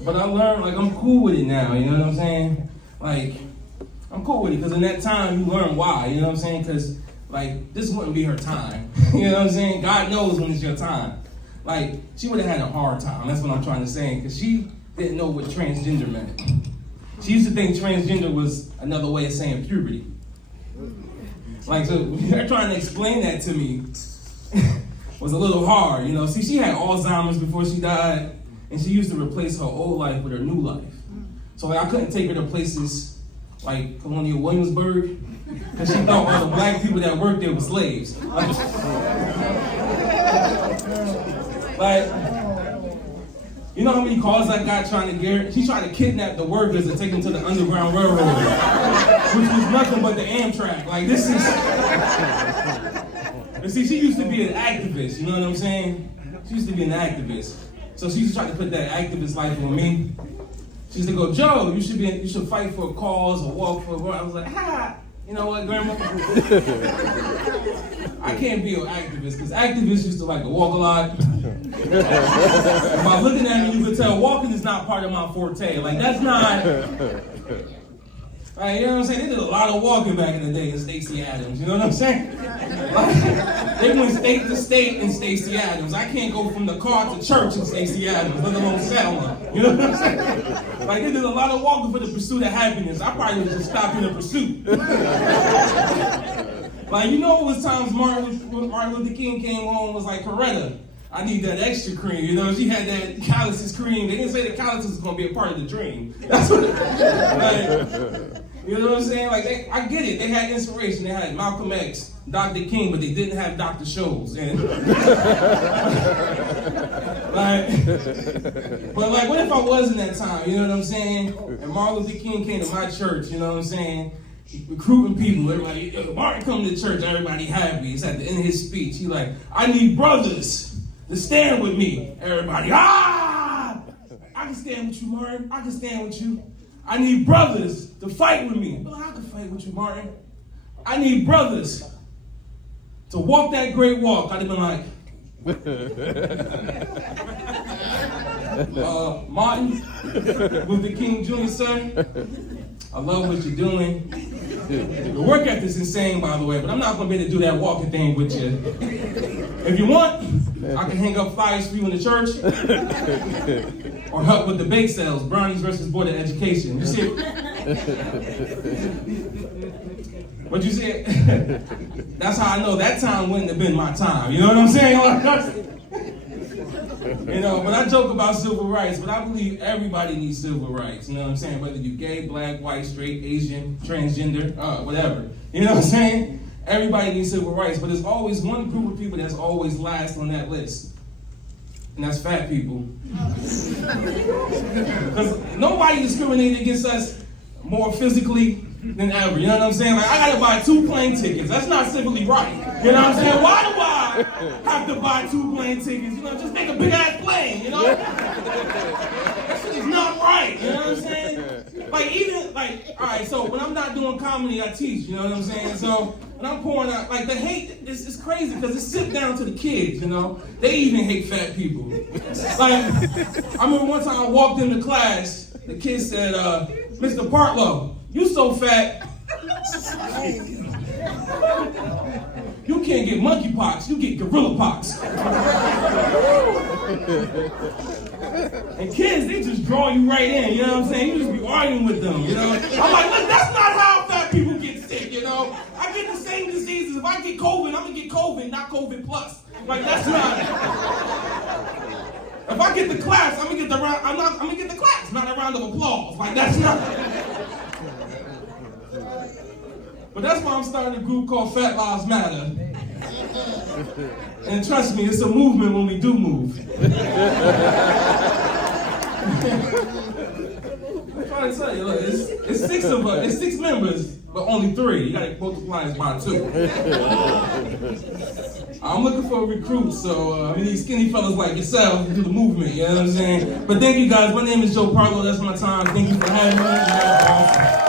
But I learned, like, I'm cool with it now, you know what I'm saying? Like, I'm cool with it, because in that time, you learn why, you know what I'm saying? Because, like, this wouldn't be her time, you know what I'm saying? God knows when it's your time. Like, she would have had a hard time, that's what I'm trying to say, because she didn't know what transgender meant. She used to think transgender was another way of saying puberty. Like, so they're trying to explain that to me was a little hard, you know? See, she had Alzheimer's before she died, and she used to replace her old life with her new life. So like, I couldn't take her to places like Colonial Williamsburg, because she thought all the black people that worked there were slaves. Like, you know how many calls I got trying to get her? She tried to kidnap the workers and take them to the Underground Railroad, which was nothing but the Amtrak. Like, this is... But see, she used to be an activist, you know what I'm saying? She used to be an activist. So she used to try to put that activist life on me. She used to go, Joe, you should fight for a cause or walk for a cause. I was like, ha! You know what, Grandma? I can't be an activist, because activists used to like to walk a lot. By looking at me, you could tell walking is not part of my forte. Like, that's not... Like, you know what I'm saying? They did a lot of walking back in the day in Stacey Adams, you know what I'm saying? Like, they went state to state in Stacey Adams. I can't go from the car to church in Stacey Adams, let alone Selma. You know what I'm saying? Like, they did a lot of walking for the pursuit of happiness. I probably would just stop in the pursuit. Like, you know, it was times Martin Luther King came home and was like, Coretta, I need that extra cream. You know, she had that calluses cream. They didn't say the calluses was going to be a part of the dream. That's what like, you know what I'm saying? Like, I get it. They had inspiration. They had Malcolm X, Dr. King, but they didn't have Dr. Scholes. And like, but like, what if I was in that time? You know what I'm saying? And Martin Luther King came to my church. You know what I'm saying? Recruiting people. Everybody, Martin come to church. Everybody happy. It's at the end of his speech. He like, I need brothers to stand with me. Everybody, ah! I can stand with you, Martin. I can stand with you. I need brothers to fight with me. Well, I can fight with you, Martin. I need brothers to walk that great walk. I'd have been like, Martin Luther King Jr., sir, I love what you're doing. The work ethic's insane, by the way, but I'm not going to be able to do that walking thing with you. If you want, I can hang up flyers for you in the church, or help with the bake sales, Brownies versus Board of Education. You see it? What you said? That's how I know that time wouldn't have been my time. You know what I'm saying? You know, but I joke about civil rights, but I believe everybody needs civil rights. You know what I'm saying? Whether you're gay, black, white, straight, Asian, transgender, whatever. You know what I'm saying? Everybody needs civil rights, but there's always one group of people that's always last on that list. And that's fat people. Because nobody discriminated against us more physically than ever. You know what I'm saying? Like, I gotta buy 2 plane tickets. That's not civilly right. You know what I'm saying? Why do I have to buy 2 plane tickets? You know, just make a big ass plane, you know? That shit is not right. You know what I'm saying? Like, even, like, all right, so when I'm not doing comedy, I teach, you know what I'm saying? So when I'm pouring out, like, the hate, it's crazy because it's slipped down to the kids, you know? They even hate fat people. Like, I remember one time I walked into class, the kid said, Mr. Partlow, you so fat, you can't get monkeypox, you get gorilla pox. And kids, they just draw you right in, you know what I'm saying? You just be arguing with them, you know? I'm like, look, that's not how fat people get sick, you know? I get the same diseases. If I get COVID, I'm gonna get COVID, not COVID plus. Like, that's not... If I get the claps, I'm gonna get the claps, not a round of applause. Like, that's not... But that's why I'm starting a group called Fat Lives Matter. And trust me, it's a movement when we do move. I'm trying to tell you, look, it's 6 of us, it's 6 members, but only 3. You gotta multiply it by 2. I'm looking for recruits, so we need skinny fellas like yourself to do the movement, you know what I'm saying? But thank you guys, my name is Joe Parlo, that's my time. Thank you for having me.